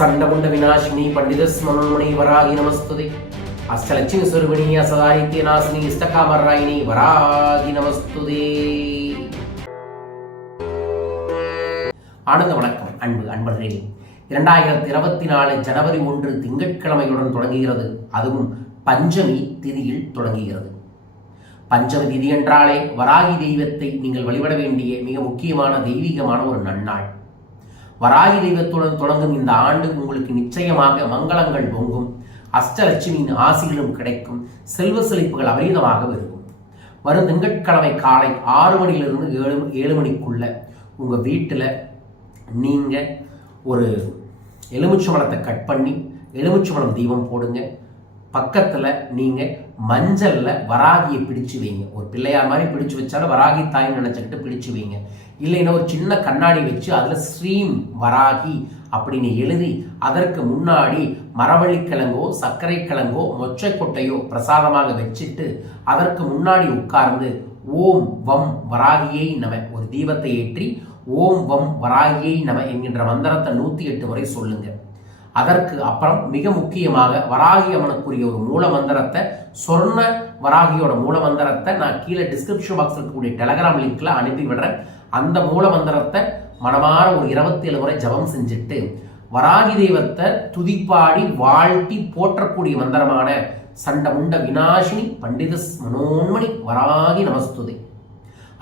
சண்டகுண்ட விநாசினி பண்டித ஸ்மரணமணி வராகி நமஸ்துதே அஷ்டலட்சுமி சுருபிணி அசதாரித்ய நாசினி இஷ்டகாமராயினி வராகி நமஸ்துதே ஆனந்த வணக்கம் அன்பு அன்பர்களே இரண்டாயிரத்தி இருபத்தி நாலு ஜனவரி ஒன்று திங்கட்கிழமையுடன் தொடங்குகிறது அதுவும் பஞ்சமி திதியில் தொடங்குகிறது பஞ்சமி திதி என்றாலே வராகி தெய்வத்தை நீங்கள் வழிபட வேண்டிய மிக முக்கியமான தெய்வீகமான ஒரு நன்னாள் வராகி தெய்வத்துடன் தொடங்கும் இந்த ஆண்டு உங்களுக்கு நிச்சயமாக மங்களங்கள் பொங்கும். அஷ்டலட்சுமியின் ஆசிகளும் கிடைக்கும். செல்வ செழிப்புகள் அபரீதமாக இருக்கும். வரும் திங்கட்கிழமை காலை ஆறு மணியிலிருந்து ஏழு ஏழு மணிக்குள்ள உங்கள் வீட்டில் நீங்கள் ஒரு எலுமிச்சம்பழத்தை கட் பண்ணி எலுமிச்சம்பழம் தீபம் போடுங்க. பக்கத்தில் நீங்கள் மஞ்சளில் வராகியை பிடிச்சு வைங்க. ஒரு பிள்ளையார் மாதிரி பிடிச்சு வச்சாலும் வராகி தாய்ன்னு நினச்சிக்கிட்டு பிடிச்சு வைங்க. இல்லைன்னா ஒரு சின்ன கண்ணாடி வச்சு அதில் ஸ்ரீம் வராகி அப்படின்னு எழுதி அதற்கு முன்னாடி மரவள்ளிக்கிழங்கோ சர்க்கரை கிழங்கோ மொச்சைக்கொட்டையோ பிரசாதமாக வச்சுட்டு அதற்கு முன்னாடி உட்கார்ந்து ஓம் வம் வராகியை நம ஒரு தீபத்தை ஏற்றி ஓம் வம் வராகியை நம என்கின்ற மந்திரத்தை நூற்றி எட்டு முறை சொல்லுங்கள் அதற்கு அப்புறம் மிக முக்கியமாக வராகி அம்மனுக்குரிய ஒரு மூல மந்திரத்தை சொர்ண வராகியோட மூல மந்திரத்தை நான் கீழே டிஸ்கிரிப்ஷன் பாக்ஸ் இருக்கக்கூடிய டெலகிராம் லிங்க்ல அனுப்பி விடுறேன். அந்த மூல மந்திரத்தை மனமாற ஒரு இருபத்தி ஏழு முறை ஜபம் செஞ்சுட்டு வராகி தெய்வத்தை துதிப்பாடி வாழ்த்தி போற்றக்கூடிய மந்திரமான சண்டமுண்ட விநாசினி பண்டித மனோன்மணி வராகி நமஸ்துதை.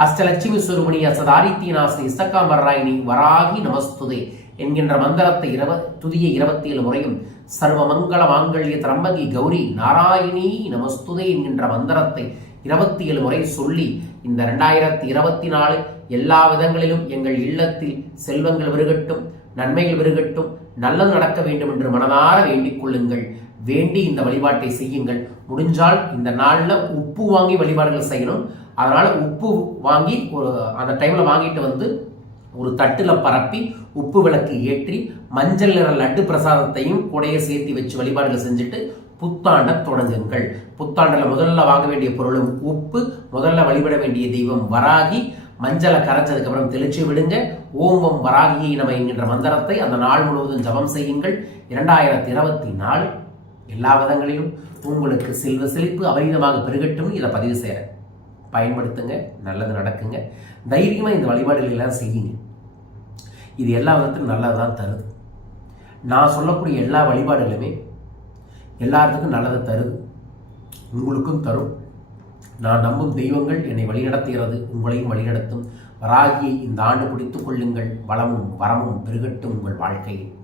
அஷ்டலட்சுமி சுருமணி அசதாரித்தீனாசினி இசக்காமராயினி வராகி நமஸ்துதே. என்கின்ற மந்திரத்தை இரவ துதிய இருபத்தி ஏழு முறையும் சர்வ மங்கள மாங்கல்ய திரம்பகி கௌரி நாராயணி நமஸ்துதை என்கின்ற மந்திரத்தை இருபத்தி ஏழு முறை சொல்லி இந்த ரெண்டாயிரத்தி இருபத்தி நாலு எல்லா விதங்களிலும் எங்கள் இல்லத்தில் செல்வங்கள் விருகட்டும் நன்மைகள் விருகட்டும் நல்லது நடக்க வேண்டும் என்று மனதார வேண்டிக் கொள்ளுங்கள். வேண்டி இந்த வழிபாட்டை செய்யுங்கள். முடிஞ்சால் இந்த நாளில் உப்பு வாங்கி வழிபாடுகள் செய்யணும். அதனால் உப்பு வாங்கி ஒரு அந்த டைமில் வாங்கிட்டு வந்து ஒரு தட்டில் பரப்பி உப்பு விளக்கு ஏற்றி மஞ்சள் நிற லட்டு பிரசாதத்தையும் கூடைய சேர்த்து வச்சு வழிபாடுகள் செஞ்சுட்டு புத்தாண்டை தொடங்குங்கள். புத்தாண்டில் முதல்ல வாங்க வேண்டிய பொருளும் உப்பு முதல்ல வழிபட வேண்டிய தெய்வம் வராகி மஞ்சளை கரைச்சதுக்கப்புறம் தெளிச்சு விடுங்க. ஓம்பம் வராகியை நம்ம என்கின்ற மந்திரத்தை அந்த நாள் முழுவதும் ஜபம் செய்யுங்கள். இரண்டாயிரத்தி இருபத்தி நாலு எல்லா விதங்களிலும் உங்களுக்கு செல்வ செழிப்பு அபரிதமாக பெருகட்டும். இதை பதிவு செய்கிறேன் பயன்படுத்துங்க நல்லது நடக்குங்க. தைரியமாக இந்த வழிபாடுகள் எல்லாம் செய்யுங்க. இது எல்லா விதத்திலும் நல்லது தான் தருது. நான் சொல்லக்கூடிய எல்லா வழிபாடுகளுமே எல்லாத்துக்கும் நல்லதை தருது. உங்களுக்கும் தரும். நான் நம்பும் தெய்வங்கள் என்னை வழிநடத்துகிறது. உங்களையும் வழிநடத்தும். வராகியை இந்த ஆண்டு பிடித்துக் கொள்ளுங்கள். வளமும் வரமும் பெருகட்டும் உங்கள் வாழ்க்கையில்.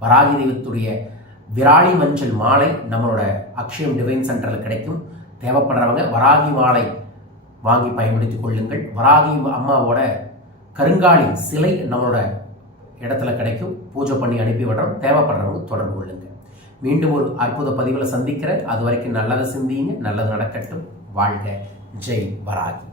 வராகி தெய்வத்துடைய விராலி மஞ்சள் மாலை நம்மளோட அக்ஷயம் டிவைன் சென்டரில் கிடைக்கும். தேவைப்படுறவங்க வராகி மாலை வாங்கி பயன்படுத்திக் கொள்ளுங்கள். வராகி அம்மாவோட கருங்காலி சிலை நம்மளோட இடத்துல கிடைக்கும். பூஜை பண்ணி அனுப்பி விடுறோம். தேவைப்படுறவங்க தொடர்பு கொள்ளுங்க. மீண்டும் ஒரு அற்புத பதிவில் சந்திக்கிறேன். அது வரைக்கும் நல்லதை சிந்திங்க நல்லது நடக்கட்டும். வாழ்க. ஜெய். வராகி.